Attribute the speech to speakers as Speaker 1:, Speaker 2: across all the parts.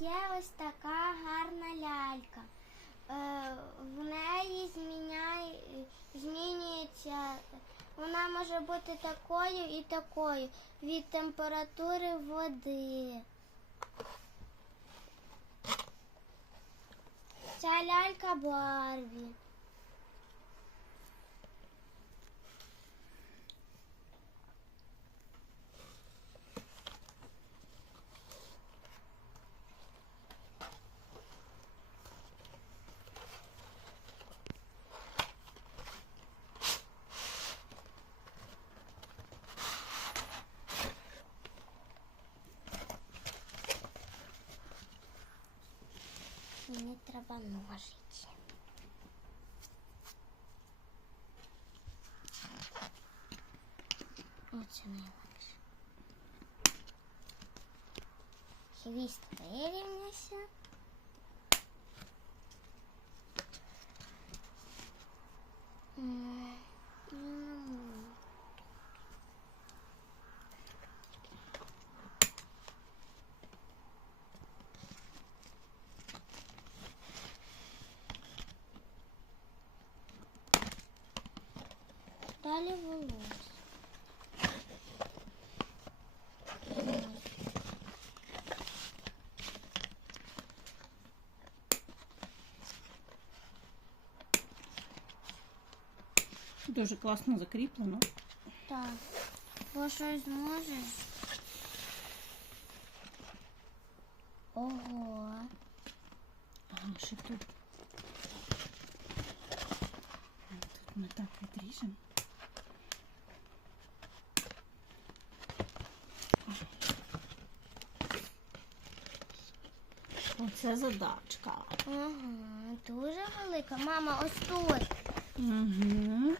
Speaker 1: є ось така гарна лялька. Е, в неї зміняє, змінюється. Вона може бути такою і такою від температури води. Ця лялька Барбі. Ножиці. Оце найлегше. Хвіст вирівнявся. М, м. Далі волосся.
Speaker 2: Дуже класно закріплено.
Speaker 1: Так. Бо щось зможеш. Ого.
Speaker 2: Ага, ще тут. Тут ми так відріжемо. Оце задачка.
Speaker 1: Ага, дуже велика. Мама, ось тут.
Speaker 2: Угу.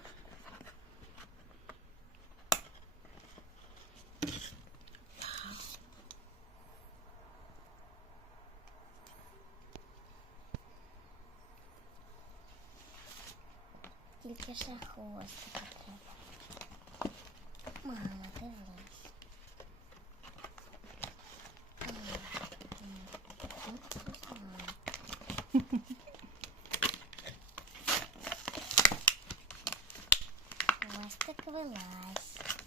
Speaker 1: Тільки ще хвостика треба. Мама, дивись. Хвостик вилазь.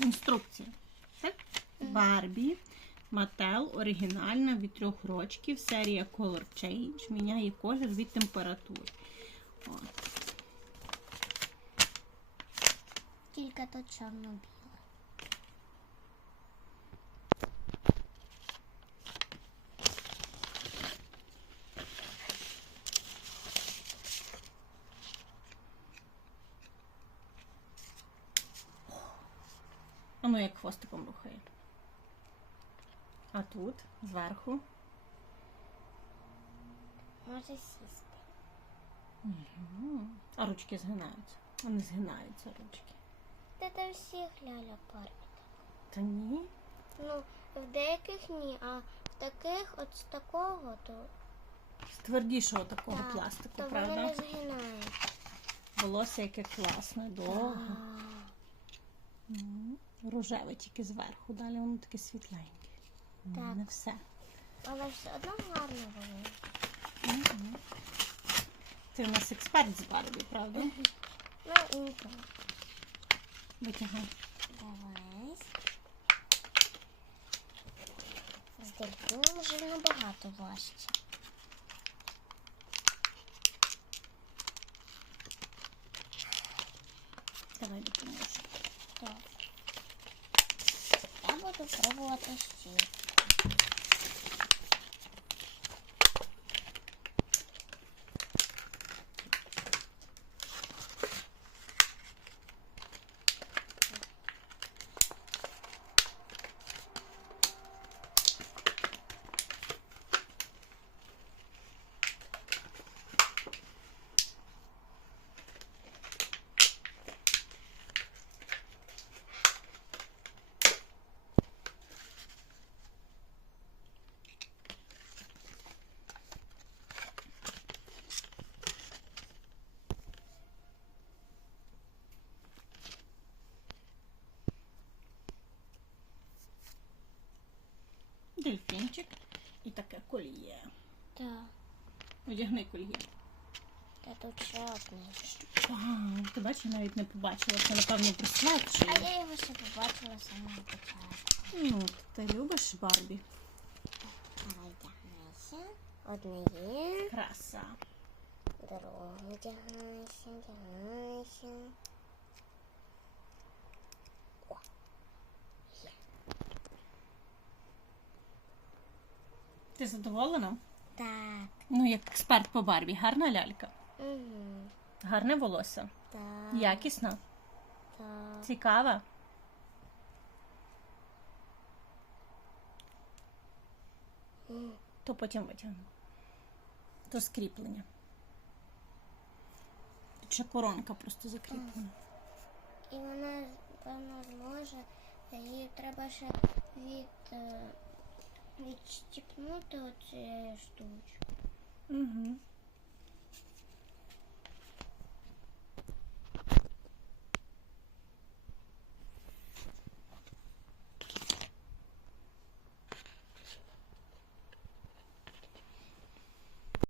Speaker 2: Інструкція. Так? Барбі. Мател оригінальна від трьох рочків. Серія Color Change. Міняє колір від температури. От.
Speaker 1: Тільки то чорно-біле.
Speaker 2: Ну як хвостиком рухає. А тут, зверху.
Speaker 1: Може сісти.
Speaker 2: Угу. А ручки згинаються. Вони згинаються ручки.
Speaker 1: Та там всіх ляля парі.
Speaker 2: Та ні.
Speaker 1: Ну, в деяких ні, а в таких от з такого, то,
Speaker 2: З твердішого такого
Speaker 1: так,
Speaker 2: пластику,
Speaker 1: то вони
Speaker 2: правда?
Speaker 1: не згинаються.
Speaker 2: Волосся яке класне, довге. Рожеве тільки зверху, далі воно таке світленьке.
Speaker 1: Так.
Speaker 2: Не все.
Speaker 1: Але все одно гарно.
Speaker 2: Мгм. Ти у нас експерт з Барбі, правда?
Speaker 1: Ну, інколи.
Speaker 2: Витягай.
Speaker 1: Давай. З диркою вже набагато важче.
Speaker 2: Давай допоможу.
Speaker 1: Так. Буду ще.
Speaker 2: Дельфінчик і таке коліє.
Speaker 1: Так.
Speaker 2: Одягни коліє.
Speaker 1: Та тут ще одне.
Speaker 2: Вау, ти бачиш, я навіть не побачила. Це, напевно, чи.
Speaker 1: А я його ще побачила з самого початку.
Speaker 2: Ну, ти любиш Барбі.
Speaker 1: Передягайся. Одне є.
Speaker 2: Краса.
Speaker 1: Другу вдягайся, вдягайся.
Speaker 2: Ти задоволена?
Speaker 1: Так.
Speaker 2: Ну, як експерт по Барбі, гарна лялька.
Speaker 1: Угу.
Speaker 2: Гарне волосся.
Speaker 1: Так.
Speaker 2: Якісна,
Speaker 1: Так.
Speaker 2: цікава. То потім витягну. То скріплення. Тут ще коронка просто закріплена.
Speaker 1: І вона, певно, зможе. Її треба ще від, е, оцю штучку.
Speaker 2: Угу.